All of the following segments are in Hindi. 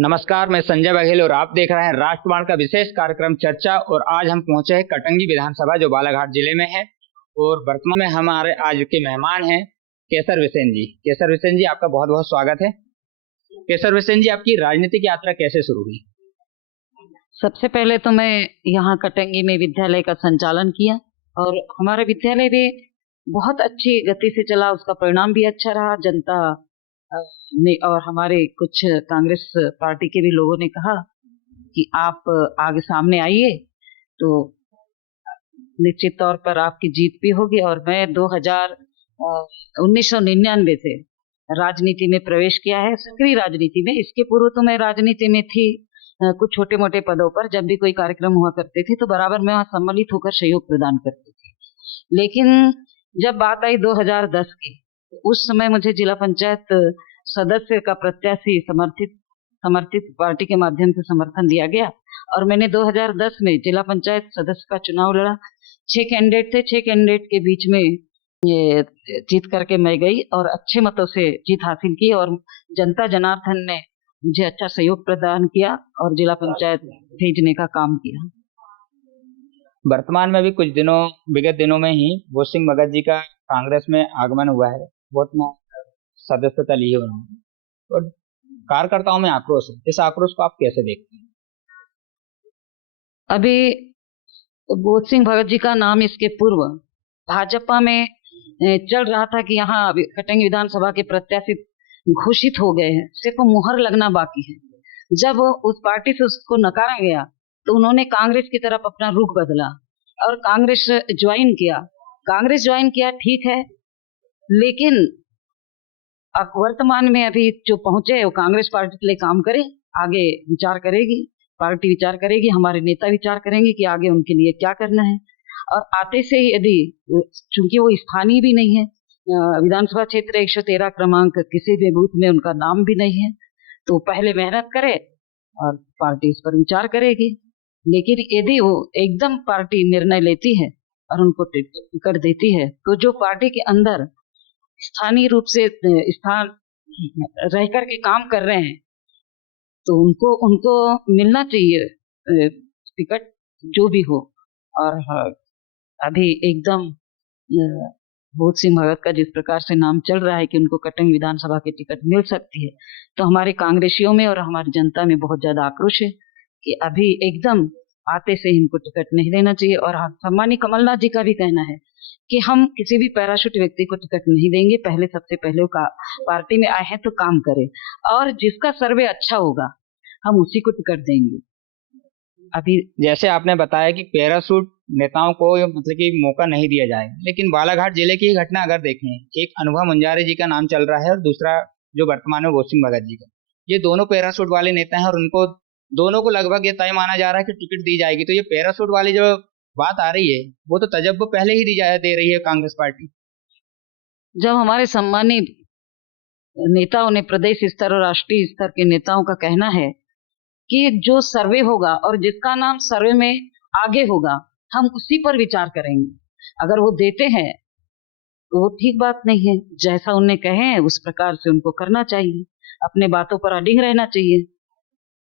नमस्कार, मैं संजय बघेल और आप देख रहे हैं राष्ट्रवाद का विशेष कार्यक्रम चर्चा। और आज हम पहुंचे हैं कटंगी विधानसभा जो बालाघाट जिले में है। और वर्तमान में हमारे आज के मेहमान हैं केसर बिसेन जी। केसर बिसेन जी, आपका बहुत बहुत स्वागत है। केसर बिसेन जी, आपकी राजनीतिक यात्रा कैसे शुरू हुई? सबसे पहले तो मैं यहाँ कटंगी में विद्यालय का संचालन किया और हमारा विद्यालय भी बहुत अच्छी गति से चला। उसका परिणाम भी अच्छा रहा। जनता ने और हमारे कुछ कांग्रेस पार्टी के भी लोगों ने कहा कि आप आगे सामने आइए तो निश्चित तौर पर आपकी जीत भी होगी। और मैं 1999 से राजनीति में प्रवेश किया है, सक्रिय राजनीति में। इसके पूर्व तो मैं राजनीति में थी कुछ छोटे मोटे पदों पर। जब भी कोई कार्यक्रम हुआ करते थे तो बराबर मैं वहां सम्मिलित होकर सहयोग प्रदान करती थी। लेकिन जब बात आई 2010 की, उस समय मुझे जिला पंचायत सदस्य का प्रत्याशी समर्थित पार्टी के माध्यम से समर्थन दिया गया और मैंने 2010 में जिला पंचायत सदस्य का चुनाव लड़ा। 6 कैंडिडेट थे, 6 कैंडिडेट के बीच में ये जीत करके मैं गई और अच्छे मतों से जीत हासिल की और जनता जनार्दन ने मुझे अच्छा सहयोग प्रदान किया और जिला पंचायत भेजने का काम किया। वर्तमान में भी विगत दिनों में ही भूत सिंह भगत जी का कांग्रेस में आगमन हुआ है। बहुत सदस्यता ली है उन्होंने और कार्यकर्ताओं में आक्रोश है। इस आक्रोश को आप कैसे देखते हैं? अभी भूत सिंह भगत जी का नाम इसके पूर्व भाजपा में चल रहा था कि यहाँ कटंगी विधानसभा के प्रत्याशी घोषित हो गए हैं, सिर्फ मुहर लगना बाकी है। जब उस पार्टी से उसको नकारा गया तो उन्होंने कांग्रेस की तरफ अपना रुख बदला और कांग्रेस ज्वाइन किया। ठीक है, लेकिन अब वर्तमान में अभी जो पहुंचे वो कांग्रेस पार्टी के लिए काम करे, आगे विचार करेगी, पार्टी विचार करेगी, हमारे नेता विचार करेंगे कि आगे उनके लिए क्या करना है। और आते से ही यदि चूंकि वो स्थानीय भी नहीं है, विधानसभा क्षेत्र 113 क्रमांक किसी भी बूथ में उनका नाम भी नहीं है, तो पहले मेहनत करे और पार्टी इस पर विचार करेगी। लेकिन यदि वो एकदम पार्टी निर्णय लेती है और उनको टिकट देती है तो जो पार्टी के अंदर स्थानीय रूप से स्थान रह करके काम कर रहे हैं तो उनको मिलना चाहिए टिकट जो भी हो। और अभी एकदम भूत सिंह भगत का जिस प्रकार से नाम चल रहा है कि उनको कटंगी विधानसभा की टिकट मिल सकती है, तो हमारे कांग्रेसियों में और हमारी जनता में बहुत ज्यादा आक्रोश है कि अभी एकदम आते से इनको टिकट नहीं देना चाहिए। और सम्मानीय कमलनाथ जी का भी कहना है कि हम किसी भी पैराशूट व्यक्ति को टिकट नहीं देंगे, पहले सबसे पहले का पार्टी में आए हैं तो काम करे और जिसका सर्वे अच्छा होगा हम उसी को टिकट देंगे। अभी जैसे आपने बताया कि पैराशूट नेताओं को मतलब कि मौका नहीं दिया जाएगा, लेकिन बालाघाट जिले की घटना अगर देखें, एक अनुभव मुंजारे जी का नाम चल रहा है और दूसरा जो वर्तमान में भूत सिंह भगत जी का, ये दोनों पैराशूट वाले नेता हैं और उनको दोनों को लगभग ये तय माना जा रहा है कि टिकट दी जाएगी। तो ये पैराशूट वाली जो बात आ रही है वो तो तजब्बो पहले ही दे रही है कांग्रेस पार्टी। जब हमारे सम्मानित नेताओं ने प्रदेश स्तर और राष्ट्रीय स्तर के नेताओं का कहना है कि जो सर्वे होगा और जिसका नाम सर्वे में आगे होगा हम उसी पर विचार करेंगे, अगर वो देते हैं तो वो ठीक बात नहीं है। जैसा उनने कहे हैं उस प्रकार से उनको करना चाहिए, अपने बातों पर अडिग रहना चाहिए,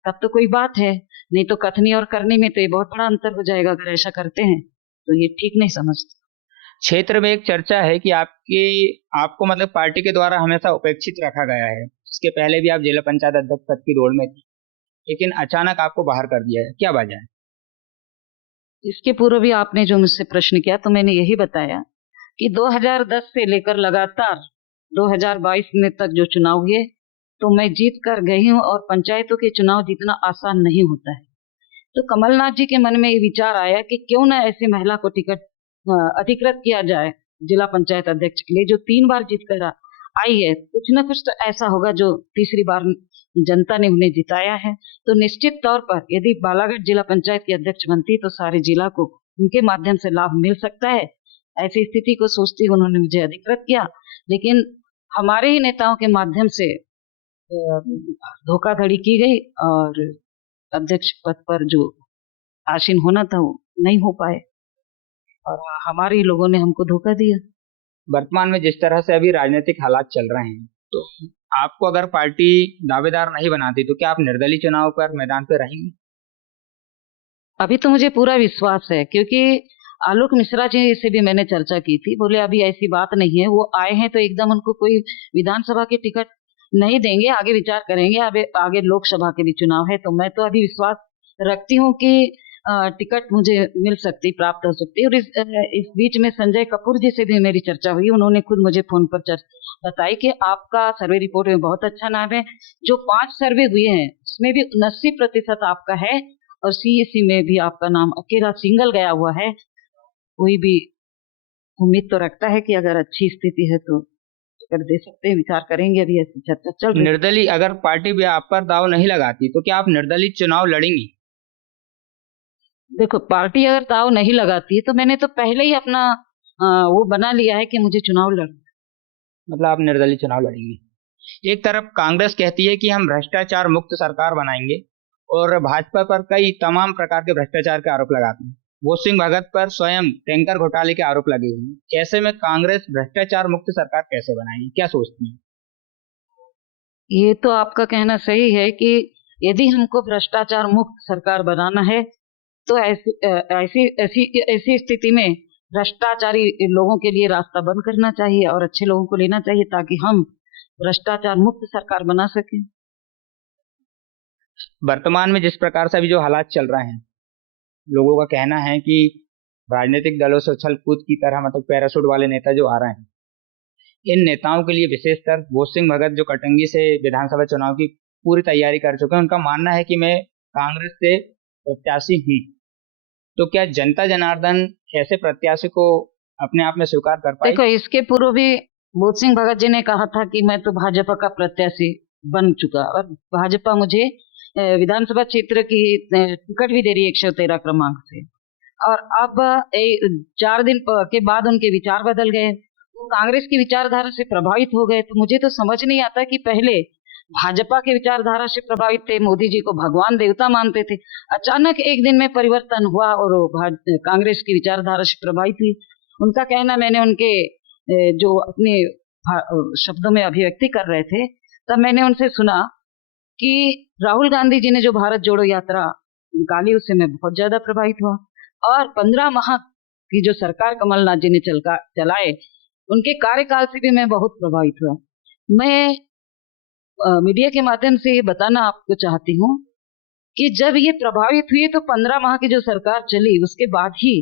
तब तो कोई बात है। नहीं तो कथनी और करने में तो ये बहुत बड़ा अंतर हो जाएगा। अगर ऐसा करते हैं तो ये ठीक नहीं समझते। क्षेत्र में एक चर्चा है कि आपको मतलब पार्टी के द्वारा हमेशा उपेक्षित रखा गया है। इसके पहले भी आप जिला पंचायत अध्यक्ष पद की दौड़ में थी, लेकिन अचानक आपको बाहर कर दिया है, क्या वजह है? इसके पूर्व भी आपने जो मुझसे प्रश्न किया तो मैंने यही बताया कि 2010 से लेकर लगातार 2022 में तक जो चुनाव हुए तो मैं जीत कर गई हूँ और पंचायतों के चुनाव जीतना आसान नहीं होता है। तो कमलनाथ जी के मन में ये विचार आया कि क्यों ना ऐसी महिला को टिकट अधिकृत किया जाए जिला पंचायत अध्यक्ष के लिए, जो 3 बार जीत कर आई है। कुछ ना कुछ तो ऐसा होगा जो तीसरी बार जनता ने उन्हें जिताया है। तो निश्चित तौर पर यदि बालाघाट जिला पंचायत की अध्यक्ष बनती तो सारे जिला को उनके माध्यम से लाभ मिल सकता है। ऐसी स्थिति को सोचती उन्होंने मुझे अधिकृत किया, लेकिन हमारे ही नेताओं के माध्यम से धोखाधड़ी की गई और अध्यक्ष पद पर जो आसीन होना था वो नहीं हो पाए और हमारे ही लोगों ने हमको धोखा दिया। वर्तमान में जिस तरह से अभी राजनीतिक हालात चल रहे हैं तो आपको अगर पार्टी दावेदार नहीं बनाती तो क्या आप निर्दलीय चुनाव पर मैदान पर रहेंगे? अभी तो मुझे पूरा विश्वास है, क्योंकि आलोक मिश्रा जी से भी मैंने चर्चा की थी। बोले अभी ऐसी बात नहीं है, वो आए हैं तो एकदम उनको कोई विधानसभा की टिकट नहीं देंगे, आगे विचार करेंगे। आगे लोकसभा के भी चुनाव है, तो मैं तो अभी विश्वास रखती हूँ कि टिकट मुझे मिल सकती, प्राप्त हो सकती है। और इस बीच में संजय कपूर जी से भी मेरी चर्चा हुई। उन्होंने खुद मुझे फोन पर बताई कि आपका सर्वे रिपोर्ट में बहुत अच्छा नाम है, जो 5 सर्वे हुए हैं उसमें भी 80% आपका है, और सीईसी में भी आपका नाम अकेला सिंगल गया हुआ है। कोई भी उम्मीद तो रखता है कि अगर अच्छी स्थिति है तो कर दे सकते हैं, विचार करेंगे। अभी ऐसी चर्चा चल रही है। निर्दलीय अगर पार्टी भी आप पर दाव नहीं लगाती तो क्या आप निर्दलीय चुनाव लड़ेंगी? देखो, पार्टी अगर दाव नहीं लगाती तो मैंने तो पहले ही अपना वो बना लिया है कि मुझे चुनाव लड़ना। मतलब आप निर्दलीय चुनाव लड़ेंगी। एक तरफ कांग्रेस कहती है कि हम भ्रष्टाचार मुक्त सरकार बनाएंगे और भाजपा पर कई तमाम प्रकार के भ्रष्टाचार के आरोप लगाते हैं। बोध सिंह भगत पर स्वयं टैंकर घोटाले के आरोप लगे हुए हैं। ऐसे में कांग्रेस भ्रष्टाचार मुक्त सरकार कैसे बनाएगी, क्या सोचती है? ये तो आपका कहना सही है कि यदि हमको भ्रष्टाचार मुक्त सरकार बनाना है तो ऐसी ऐसी ऐसी स्थिति में भ्रष्टाचारी लोगों के लिए रास्ता बंद करना चाहिए और अच्छे लोगों को लेना चाहिए, ताकि हम भ्रष्टाचार मुक्त सरकार बना सकें। वर्तमान में जिस प्रकार से अभी जो हालात चल रहे हैं, लोगों का कहना है कि राजनीतिक दलों से उछल कूद की तरह मतलब पैराशूट वाले नेता जो आ रहे हैं, इन नेताओं के लिए विशेषकर बोध सिंह भगत जो कटंगी से विधानसभा चुनाव की पूरी तैयारी कर चुके हैं, उनका मानना है कि मैं कांग्रेस से प्रत्याशी हूँ। तो क्या जनता जनार्दन ऐसे प्रत्याशी को अपने आप में स्वीकार कर पाएगी? देखो, इसके पूर्व भी बोध सिंह भगत जी ने कहा था कि मैं तो भाजपा का प्रत्याशी बन चुका, और भाजपा मुझे विधानसभा क्षेत्र की टिकट भी दे रही है 113 क्रमांक से। और अब 4 दिन के बाद उनके विचार बदल गए, वो कांग्रेस की विचारधारा से प्रभावित हो गए। तो मुझे तो समझ नहीं आता कि पहले भाजपा के विचारधारा से प्रभावित थे, मोदी जी को भगवान देवता मानते थे, अचानक एक दिन में परिवर्तन हुआ और कांग्रेस की विचारधारा से प्रभावित हुई। उनका कहना, मैंने उनके जो अपने शब्दों में अभिव्यक्ति कर रहे थे, तब मैंने उनसे सुना कि राहुल गांधी जी ने जो भारत जोड़ो यात्रा निकाली उससे मैं बहुत ज्यादा प्रभावित हुआ, और 15 माह की जो सरकार कमलनाथ जी ने चलाए उनके कार्यकाल से भी मैं बहुत प्रभावित हुआ। मैं मीडिया के माध्यम से ये बताना आपको चाहती हूँ कि जब ये प्रभावित हुई तो 15 माह की जो सरकार चली उसके बाद ही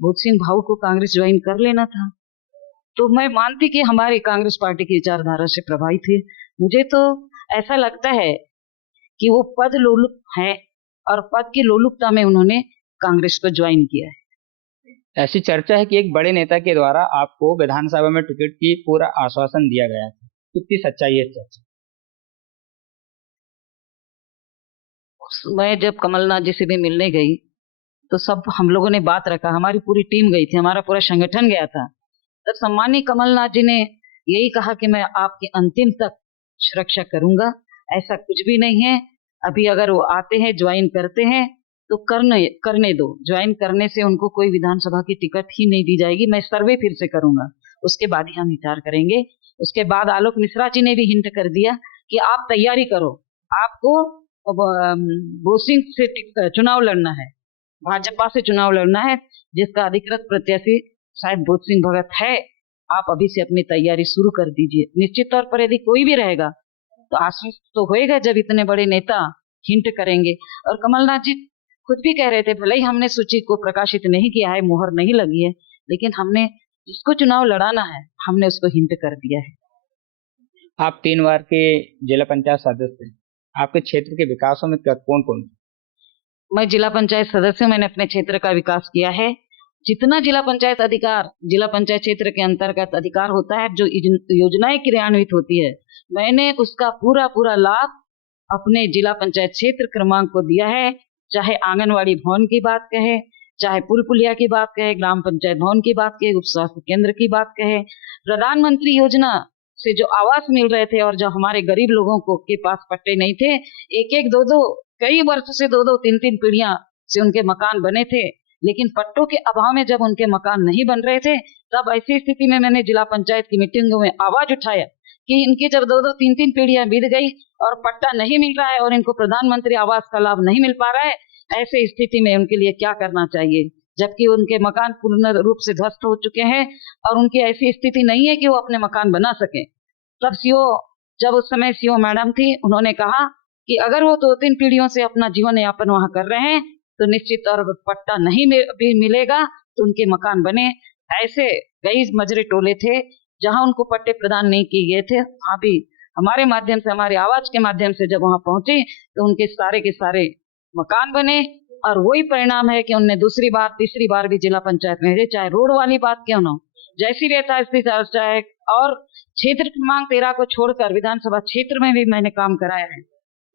बोध सिंह भाऊ को कांग्रेस ज्वाइन कर लेना था। तो मैं मानती कि हमारी कांग्रेस पार्टी की विचारधारा से प्रभावित हुई। मुझे तो ऐसा लगता है कि वो पद लोलुप है और पद की लोलुपता में उन्होंने कांग्रेस को ज्वाइन किया है। ऐसी चर्चा है कि एक बड़े नेता के द्वारा आपको विधानसभा में टिकट की पूरा आश्वासन दिया गया था, कितनी सच्चाई है चर्चा? मैं जब कमलनाथ जी से भी मिलने गई तो सब हम लोगों ने बात रखा, हमारी पूरी टीम गई थी, हमारा पूरा संगठन गया था। तब सम्मानीय कमलनाथ जी ने यही कहा कि मैं आपके अंतिम तक सुरक्षा करूंगा, ऐसा कुछ भी नहीं है। अभी अगर वो आते हैं, ज्वाइन करते हैं तो करने दो। ज्वाइन करने से उनको कोई विधानसभा की टिकट ही नहीं दी जाएगी। मैं सर्वे फिर से करूंगा, उसके बाद ही हम विचार करेंगे। उसके बाद आलोक मिश्रा जी ने भी हिंट कर दिया कि आप तैयारी करो, आपको बोध सिंह से चुनाव लड़ना है, भाजपा से चुनाव लड़ना है, जिसका अधिकृत प्रत्याशी शायद बोध सिंह भगत है। आप अभी से अपनी तैयारी शुरू कर दीजिए। निश्चित तौर पर यदि कोई भी रहेगा तो आश्वस्त तो होएगा जब इतने बड़े नेता हिंट करेंगे। और कमलनाथ जी खुद भी कह रहे थे, भले ही हमने सूची को प्रकाशित नहीं किया है, मुहर नहीं लगी है, लेकिन हमने जिसको चुनाव लड़ाना है हमने उसको हिंट कर दिया है। आप 3 बार के जिला पंचायत सदस्य हैं, आपके क्षेत्र के विकासों में कौन कौन? मैं जिला पंचायत सदस्य हूं, मैंने अपने क्षेत्र का विकास किया है। जितना जिला पंचायत अधिकार, जिला पंचायत क्षेत्र के अंतर्गत अधिकार होता है, जो योजनाएं क्रियान्वित होती है, मैंने उसका पूरा पूरा लाभ अपने जिला पंचायत क्षेत्र क्रमांक को दिया है। चाहे आंगनवाड़ी भवन की बात कहे, चाहे पुल पुलिया की बात कहे, ग्राम पंचायत भवन की बात कहे, उप स्वास्थ्य केंद्र की बात कहे, प्रधानमंत्री योजना से जो आवास मिल रहे थे और जो हमारे गरीब लोगों को के पास पट्टे नहीं थे, एक एक दो दो कई वर्ष से 2-2 3-3 पीढ़ियां से उनके मकान बने थे, लेकिन पट्टों के अभाव में जब उनके मकान नहीं बन रहे थे, तब ऐसी स्थिति में मैंने जिला पंचायत की मीटिंगों में आवाज उठाया कि इनकी जब 2-2, 3-3 पीढ़ियां बीत गई और पट्टा नहीं मिल रहा है और इनको प्रधानमंत्री आवास का लाभ नहीं मिल पा रहा है, ऐसे स्थिति में उनके लिए क्या करना चाहिए, जबकि उनके मकान पूर्ण रूप से ध्वस्त हो चुके हैं और उनकी ऐसी स्थिति नहीं है कि वो अपने मकान बना सके। तब जब उस समय सीओ मैडम थी, उन्होंने कहा कि अगर वो 2-3 पीढ़ियों से अपना जीवन यापन वहां कर रहे हैं तो निश्चित तौर पर पट्टा नहीं भी मिलेगा तो उनके मकान बने। ऐसे कई मजरे टोले थे जहां उनको पट्टे प्रदान नहीं किए गए थे, वहां भी हमारे माध्यम से, हमारे आवाज के माध्यम से जब वहां पहुंचे तो उनके सारे के सारे मकान बने। और वही परिणाम है कि उनने दूसरी बार, तीसरी बार भी जिला पंचायत में, चाहे रोड वाली बात क्यों ना हो, जैसी भी यथास्थिति चाहे, और क्षेत्र क्रमांक 13 को छोड़कर विधानसभा क्षेत्र में भी मैंने काम कराया है।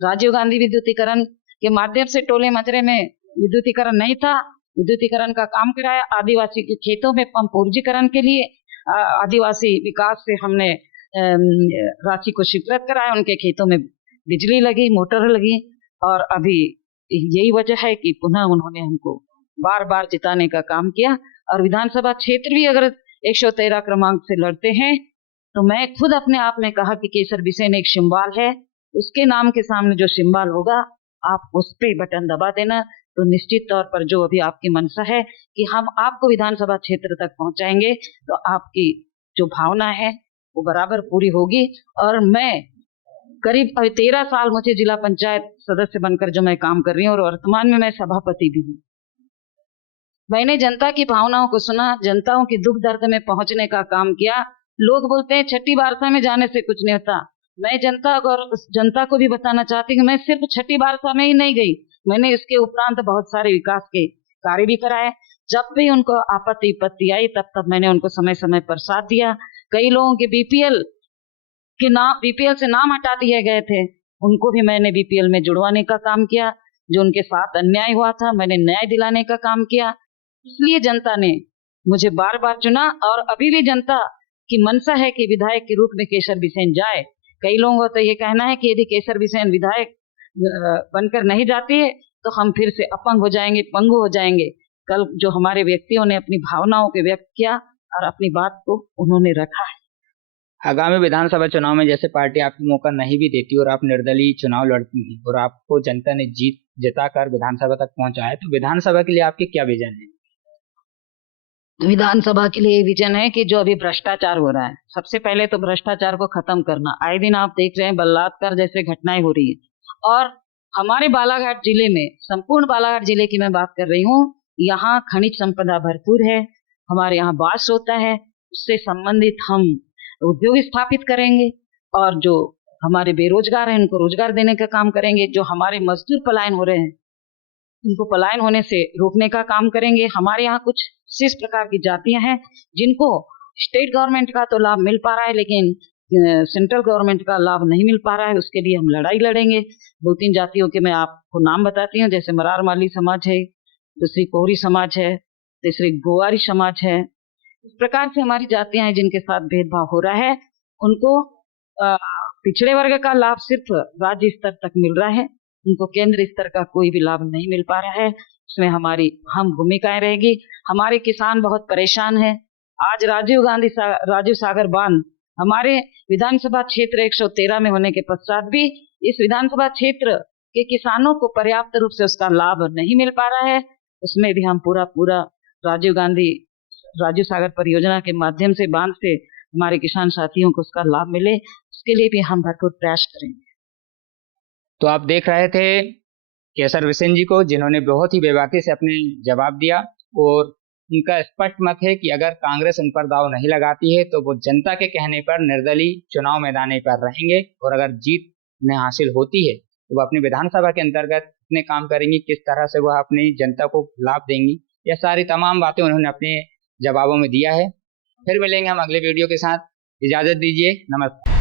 राजीव गांधी विद्युतीकरण के माध्यम से टोले मजरे में विद्युतीकरण नहीं था, विद्युतीकरण का काम कराया। आदिवासी के खेतों में पंप ऊर्जीकरण के लिए आदिवासी विकास से हमने राशि को स्वीकृत कराया, उनके खेतों में बिजली लगी, मोटर लगी। और अभी यही वजह है कि पुनः उन्होंने हमको बार बार जिताने का काम किया। और विधानसभा क्षेत्र भी अगर 113 क्रमांक से लड़ते हैं तो मैं खुद अपने आप में कहा कि केसर बिसेन एक सिंबल है, उसके नाम के सामने जो सिंबल होगा आप उस पे बटन दबा देना, तो निश्चित तौर पर जो अभी आपकी मंशा है कि हम आपको विधानसभा क्षेत्र तक पहुंचाएंगे, तो आपकी जो भावना है वो बराबर पूरी होगी। और मैं करीब 13 साल मुझे जिला पंचायत सदस्य बनकर जो मैं काम कर रही हूँ और वर्तमान में मैं सभापति भी हूँ। मैंने जनता की भावनाओं को सुना, जनताओं की दुख दर्द में पहुंचने का काम किया। लोग बोलते हैं छठी बारसा में जाने से कुछ नहीं होता। मैं जनता को भी बताना चाहती हूँ, मैं सिर्फ छठी बारसा में ही नहीं गई, मैंने इसके उपरांत बहुत सारे विकास के कार्य भी कराए। जब भी उनको आपत्ति विपत्ति आई तब मैंने उनको समय समय पर साथ दिया। कई लोगों के बीपीएल से नाम हटा दिए गए थे, उनको भी मैंने बीपीएल में जुड़वाने का काम किया। जो उनके साथ अन्याय हुआ था, मैंने न्याय दिलाने का काम किया। इसलिए जनता ने मुझे बार बार चुना और अभी भी जनता की मंशा है कि विधायक के रूप में केसर बिसेन जाए। कई लोगों का तो ये कहना है कि यदि केसर बिसेन विधायक बनकर नहीं जाती है तो हम फिर से अपंग हो जाएंगे, पंगु हो जाएंगे। कल जो हमारे व्यक्तियों ने अपनी भावनाओं को व्यक्त किया और अपनी बात को उन्होंने रखा है। आगामी विधानसभा चुनाव में जैसे पार्टी आपको मौका नहीं भी देती और आप निर्दलीय चुनाव लड़ती हैं और आपको जनता ने जिताकर विधानसभा तक पहुंचाया है, तो विधानसभा के लिए आपके क्या विजन है? विधानसभा के लिए विजन है कि जो अभी भ्रष्टाचार हो रहा है, सबसे पहले तो भ्रष्टाचार को खत्म करना। आए दिन आप देख रहे हैं बलात्कार जैसे घटनाएं हो रही है और हमारे बालाघाट जिले में, संपूर्ण बालाघाट जिले की मैं बात कर रही हूँ, यहाँ खनिज संपदा भरपूर है, हमारे यहाँ बांस होता है, उससे संबंधित हम उद्योग स्थापित करेंगे और जो हमारे बेरोजगार हैं उनको रोजगार देने का काम करेंगे। जो हमारे मजदूर पलायन हो रहे हैं उनको पलायन होने से रोकने का काम करेंगे। हमारे यहाँ कुछ विशेष प्रकार की जातियां हैं जिनको स्टेट गवर्नमेंट का तो लाभ मिल पा रहा है लेकिन सेंट्रल गवर्नमेंट का लाभ नहीं मिल पा रहा है, उसके लिए हम लड़ाई लड़ेंगे। 2-3 जातियों के मैं आपको नाम बताती हूँ, जैसे मरार माली समाज है, दूसरी कोहरी समाज है, तीसरी गोवारी समाज है। इस प्रकार से हमारी जातियां हैं जिनके साथ भेदभाव हो रहा है। उनको पिछड़े वर्ग का लाभ सिर्फ राज्य स्तर तक मिल रहा है, उनको केंद्र स्तर का कोई भी लाभ नहीं मिल पा रहा है। इसमें हमारी अहम भूमिकाएं रहेगी। हमारे किसान बहुत परेशान हैं। आज राजीव सागर बांध हमारे विधानसभा क्षेत्र 113 में होने के पश्चात भी इस विधानसभा क्षेत्र के किसानों को पर्याप्त रूप से उसका लाभ नहीं मिल पा रहा है। उसमें भी हम पूरा राजीव सागर परियोजना के माध्यम से, बांध से हमारे किसान साथियों को उसका लाभ मिले, उसके लिए भी हम भरपूर प्रयास करेंगे। तो आप देख रहे थे केसर बिसेन जी को, जिन्होंने बहुत ही बेबाकी से अपने जवाब दिया और उनका स्पष्ट मत है कि अगर कांग्रेस उन पर दाव नहीं लगाती है तो वो जनता के कहने पर निर्दलीय चुनाव मैदान पर रहेंगे और अगर जीत उन्हें हासिल होती है तो वो अपनी विधानसभा के अंतर्गत अपने काम करेंगी, किस तरह से वह अपनी जनता को लाभ देंगी। यह सारी तमाम बातें उन्होंने अपने जवाबों में दिया है। फिर मिलेंगे हम अगले वीडियो के साथ, इजाजत दीजिए, नमस्कार।